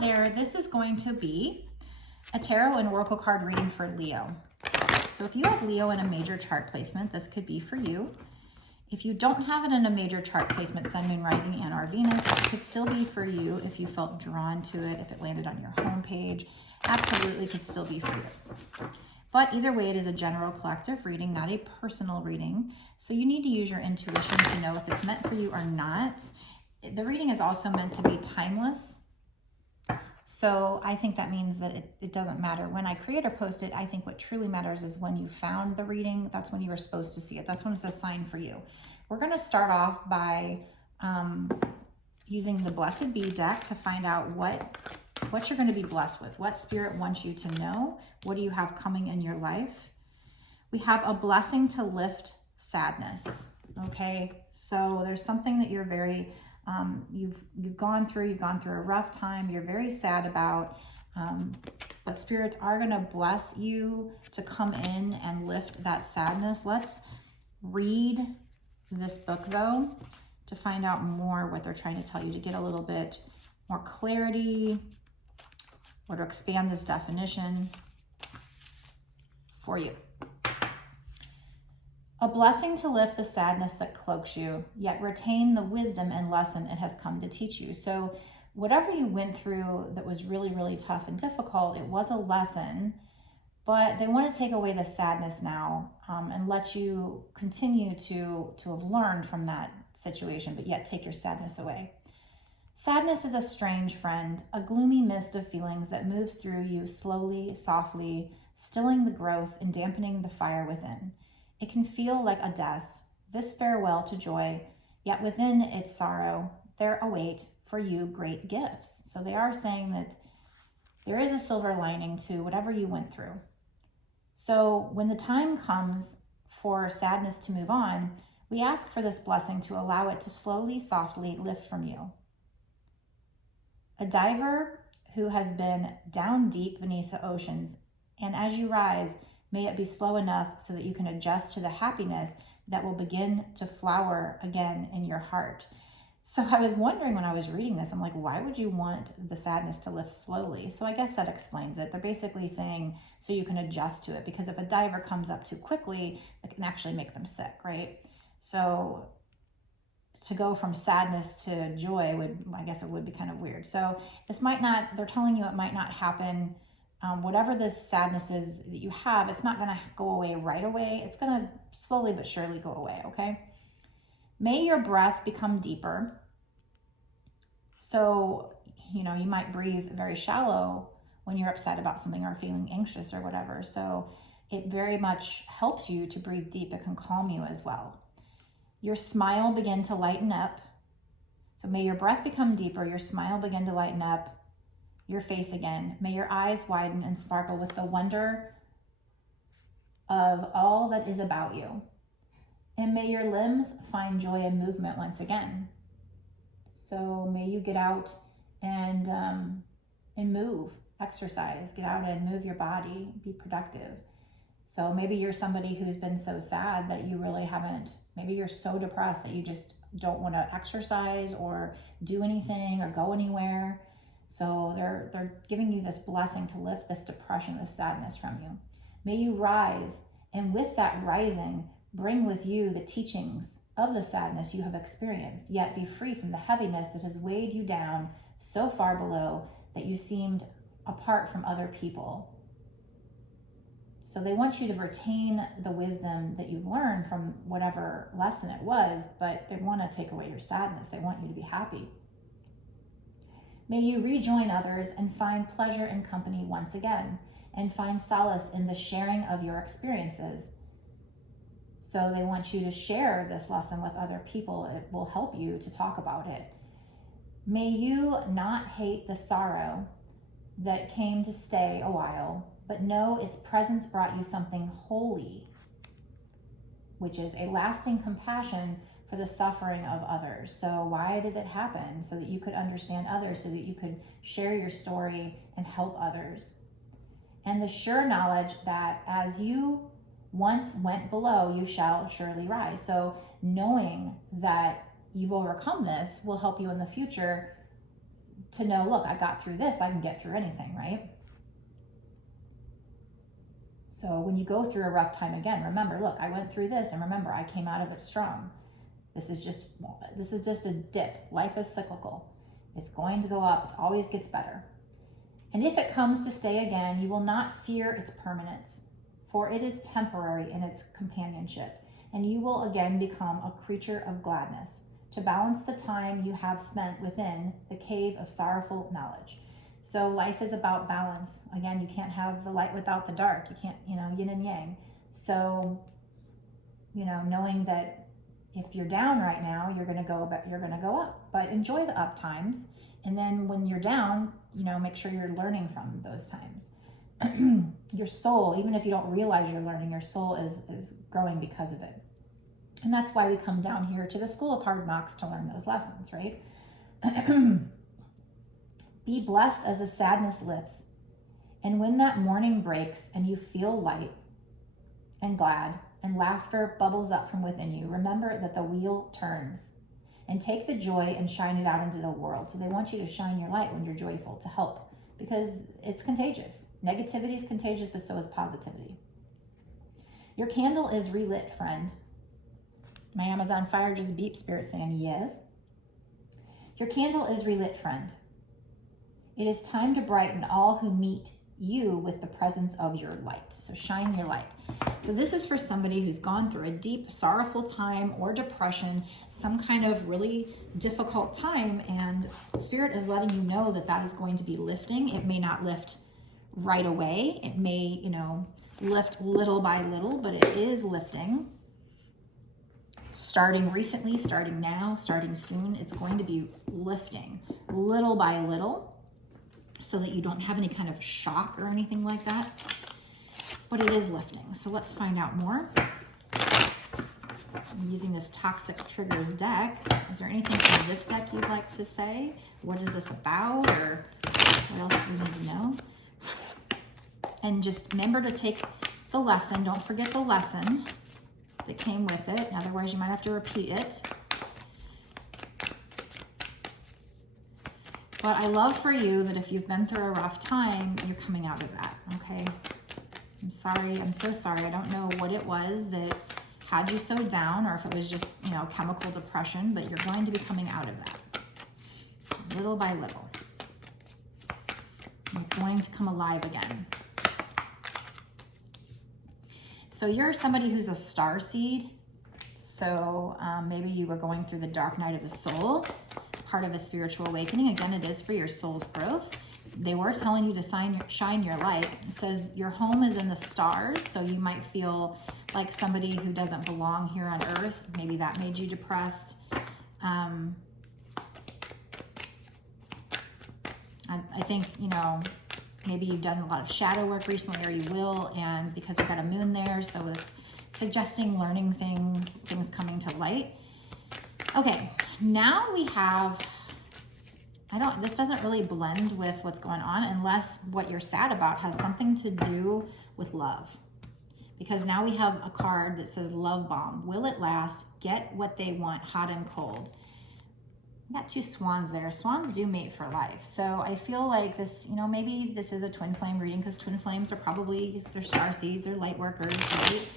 hello there. This is going to be a tarot and oracle card reading for Leo. So if you have Leo in a major chart placement, this could be for you. If you don't have it in a major chart placement, Sun, Moon, Rising, and or Venus, it could still be for you if you felt drawn to it, if it landed on your homepage. Absolutely could still be for you. But either way, it is a general collective reading, not a personal reading. So you need to use your intuition to know if it's meant for you or not. The reading is also meant to be timeless. So I think that means that it doesn't matter when I create or post it. I think what truly matters is when you found the reading, that's when you were supposed to see it. That's when it's a sign for you. We're going to start off by using the Blessed Bee deck to find out what you're going to be blessed with, what spirit wants you to know, what do you have coming in your life. We have a blessing to lift sadness. Okay, so there's something that you're very you've gone through a rough time, you're very sad about, but spirits are going to bless you to come in and lift that sadness. Let's read this book though to find out more what they're trying to tell you, to get a little bit more clarity or to expand this definition for you. A blessing to lift the sadness that cloaks you, yet retain the wisdom and lesson it has come to teach you. So whatever you went through that was really, really tough and difficult, it was a lesson, but they want to take away the sadness now and let you continue to have learned from that situation, but yet take your sadness away. Sadness is a strange friend, a gloomy mist of feelings that moves through you slowly, softly, stilling the growth and dampening the fire within. It can feel like a death, this farewell to joy, yet within its sorrow, there await for you great gifts. So they are saying that there is a silver lining to whatever you went through. So when the time comes for sadness to move on, we ask for this blessing to allow it to slowly, softly lift from you. A diver who has been down deep beneath the oceans, and as you rise, may it be slow enough so that you can adjust to the happiness that will begin to flower again in your heart. So I was wondering when I was reading this, I'm like, why would you want the sadness to lift slowly? So I guess that explains it. They're basically saying so you can adjust to it, because if a diver comes up too quickly, it can actually make them sick, right? So to go from sadness to joy I guess it would be kind of weird. So this might not, they're telling you it might not happen. Whatever this sadness is that you have, it's not going to go away right away. It's going to slowly but surely go away, okay? May your breath become deeper. So, you might breathe very shallow when you're upset about something or feeling anxious or whatever. So it very much helps you to breathe deep. It can calm you as well. Your smile begin to lighten up. So may your breath become deeper, your smile begin to lighten up, your face again. May your eyes widen and sparkle with the wonder of all that is about you. And may your limbs find joy and movement once again. So may you get out and move, exercise, get out and move your body, be productive. So maybe you're somebody who's been so sad that you really haven't, maybe you're so depressed that you just don't want to exercise or do anything or go anywhere. So they're giving you this blessing to lift this depression, this sadness from you. May you rise, and with that rising, bring with you the teachings of the sadness you have experienced, yet be free from the heaviness that has weighed you down so far below that you seemed apart from other people. So they want you to retain the wisdom that you've learned from whatever lesson it was, but they want to take away your sadness. They want you to be happy. May you rejoin others and find pleasure in company once again, and find solace in the sharing of your experiences. So they want you to share this lesson with other people. It will help you to talk about it. May you not hate the sorrow that came to stay a while, but know its presence brought you something holy, which is a lasting compassion for the suffering of others. So why did it happen? So that you could understand others, so that you could share your story and help others. And the sure knowledge that as you once went below, you shall surely rise. So knowing that you've overcome this will help you in the future to know, look, I got through this, I can get through anything, right? So when you go through a rough time again, remember, look, I went through this, and remember, I came out of it strong. This is just a dip. Life is cyclical. It's going to go up. It always gets better. And if it comes to stay again, you will not fear its permanence, for it is temporary in its companionship, and you will again become a creature of gladness, to balance the time you have spent within the cave of sorrowful knowledge. So life is about balance. Again, you can't have the light without the dark. You can't, yin and yang. So, knowing that if you're down right now, you're going to go up, but enjoy the up times. And then when you're down, make sure you're learning from those times. Your soul, even if you don't realize you're learning, your soul is growing because of it. And that's why we come down here to the School of Hard Knocks to learn those lessons, right? Be blessed as the sadness lifts. And when that morning breaks and you feel light and glad and laughter bubbles up from within you, remember that the wheel turns, and take the joy and shine it out into the world. So they want you to shine your light when you're joyful, to help, because it's contagious. Negativity is contagious, but so is positivity. Your candle is relit, friend. My Amazon Fire just beeped, Spirit saying yes. Your candle is relit, friend. It is time to brighten all who meet you with the presence of your light. So shine your light. So this is for somebody who's gone through a deep, sorrowful time or depression, some kind of really difficult time, and Spirit is letting you know that that is going to be lifting. It may not lift right away. It may, lift little by little, but it is lifting. Starting recently, starting now, starting soon, it's going to be lifting little by little, so that you don't have any kind of shock or anything like that. But it is lifting. So let's find out more. I'm using this Toxic Triggers deck. Is there anything from this deck you'd like to say? What is this about? Or what else do we need to know? And just remember to take the lesson. Don't forget the lesson that came with it. Otherwise, you might have to repeat it. But I love for you that if you've been through a rough time, you're coming out of that, okay? I'm sorry, I'm so sorry. I don't know what it was that had you so down, or if it was just, chemical depression, but you're going to be coming out of that, little by little. You're going to come alive again. So you're somebody who's a starseed. So maybe you were going through the dark night of the soul, part of a spiritual awakening. Again, it is for your soul's growth. They were telling you to shine your light. It says your home is in the stars, so you might feel like somebody who doesn't belong here on earth. Maybe that made you depressed. I think, maybe you've done a lot of shadow work recently, or you will, and because we've got a moon there, so it's suggesting learning things coming to light. Okay, now we have, this doesn't really blend with what's going on unless what you're sad about has something to do with love. Because now we have a card that says Love Bomb. Will it last? Get what they want, hot and cold. I've got two swans there. Swans do mate for life. So I feel like this, maybe this is a twin flame reading, because twin flames are probably, they're star seeds, they're light workers, right?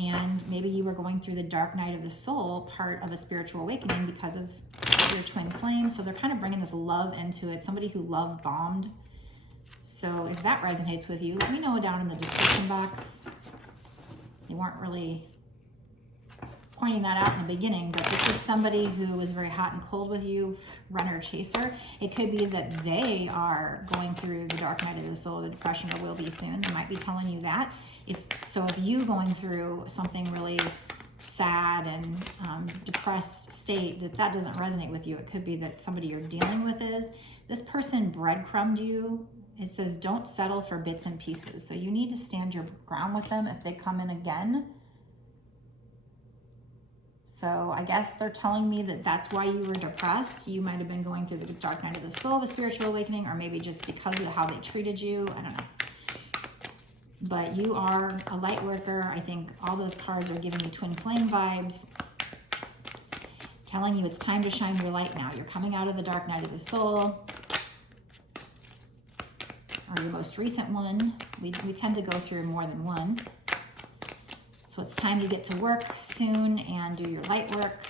And maybe you were going through the dark night of the soul, part of a spiritual awakening because of your twin flame. So they're kind of bringing this love into it, somebody who love bombed. So if that resonates with you, let me know down in the description box. They weren't really pointing that out in the beginning, but this is somebody who was very hot and cold with you, runner chaser. It could be that they are going through the dark night of the soul, the depression, or will be soon. They might be telling you that. If you going through something really sad and depressed state, that doesn't resonate with you. It could be that somebody you're dealing with is. This person breadcrumbed you. It says don't settle for bits and pieces. So you need to stand your ground with them if they come in again. So I guess they're telling me that that's why you were depressed. You might have been going through the dark night of the soul, the spiritual awakening, or maybe just because of how they treated you. I don't know. But you are a light worker. I think all those cards are giving you twin flame vibes, telling you it's time to shine your light now. You're coming out of the dark night of the soul. or your most recent one. We tend to go through more than one. So it's time to get to work soon and do your light work.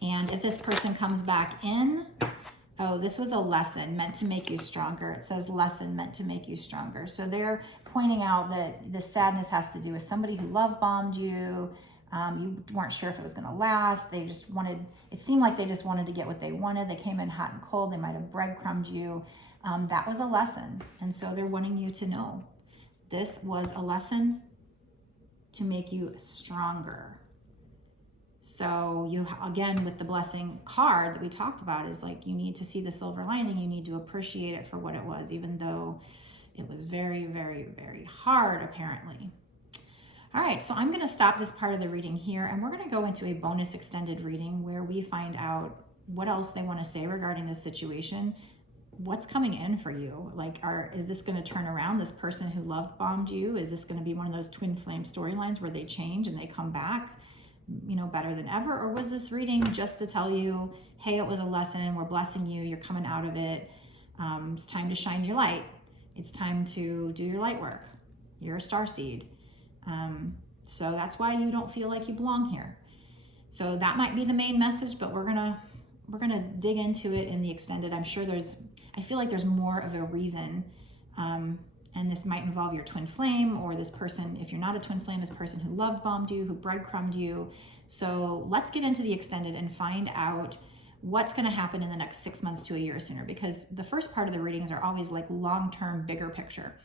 And if this person comes back in, oh, this was a lesson meant to make you stronger. It says lesson meant to make you stronger. So they're pointing out that the sadness has to do with somebody who love bombed you. You weren't sure if it was going to last. They just wanted, it seemed like they just wanted to get what they wanted. They came in hot and cold. They might have breadcrumbed you. That was a lesson. And so they're wanting you to know this was a lesson to make you stronger. So you, again, with the blessing card that we talked about, is like, you need to see the silver lining. You need to appreciate it for what it was, even though it was very, very, very hard, apparently. All right, so I'm going to stop this part of the reading here, and we're going to go into a bonus extended reading where we find out what else they want to say regarding this situation. What's coming in for you? Like, is this going to turn around? This person who love bombed you, is this going to be one of those twin flame storylines where they change and they come back, you know, better than ever? Or was this reading just to tell you, hey, it was a lesson, we're blessing you, you're coming out of it, it's time to shine your light, it's time to do your light work, you're a starseed. So that's why you don't feel like you belong here. So that might be the main message, but we're gonna dig into it in the extended. I'm sure I feel like there's more of a reason, and this might involve your twin flame, or this person, if you're not a twin flame, this person who love bombed you, who breadcrumbed you. So let's get into the extended and find out what's going to happen in the next 6 months to a year sooner, because the first part of the readings are always like long-term, bigger picture.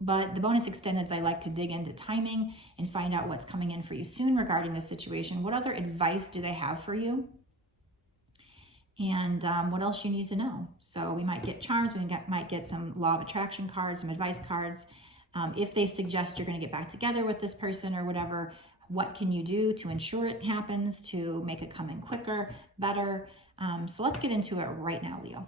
But the bonus extendeds, I like to dig into timing and find out what's coming in for you soon regarding this situation. What other advice do they have for you? And what else you need to know. So we might get charms, might get some law of attraction cards, some advice cards. If they suggest you're going to get back together with this person or whatever, what can you do to ensure it happens, to make it come in quicker, better? So let's get into it right now, Leo.